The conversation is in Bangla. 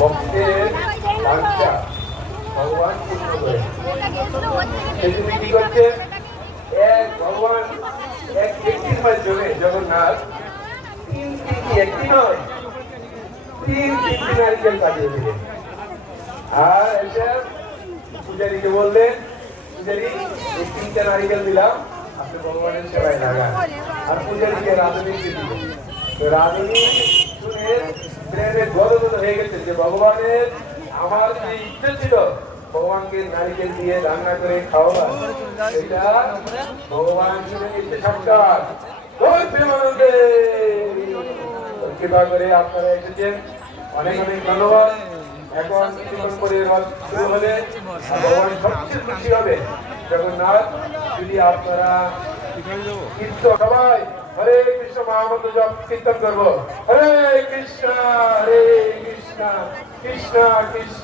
ভক্তের বাঞ্ছা ভগবান পূর্ণ করে। সেজন্য কি করছে, এক ভগবান এক ব্যক্তির মাধ্যমে জগন্নাথ তিনটি একটি নয় তিনটি নারিকেল পাঠিয়ে দিলেন। আর এসে পূজারীকে বললেন, পূজারী এই তিনটা নারিকেল দিলাম, আপনি ভগবানের সেবায় লাগান। আর পূজারীকে রাধুনীকে দিলেন। তো রাধুনী শুনে প্রেমে গদগদ হয়ে গেছে যে ভগবানের আমার যে ইচ্ছে ছিল ভগবানকে নারিকেল দিয়ে রান্না করে খাওয়া, এটা ভগবান শুনে নিচ্ছে সাক্ষাৎ। প্রেমানন্দে কৃপা করে আপনারা এসেছেন, অনেক অনেক ধন্যবাদ। এখন কিছুক্ষণ পরে শুরু হলে ভগবান সবচেয়ে খুশি হবে জগন্নাথ যদি আপনারা কীর্তন সবাই হরে কৃষ্ণ মহামন্ত্র জপ কীর্তন করবো। হরে কৃষ্ণ কৃষ্ণ কৃষ্ণ কৃষ্ণ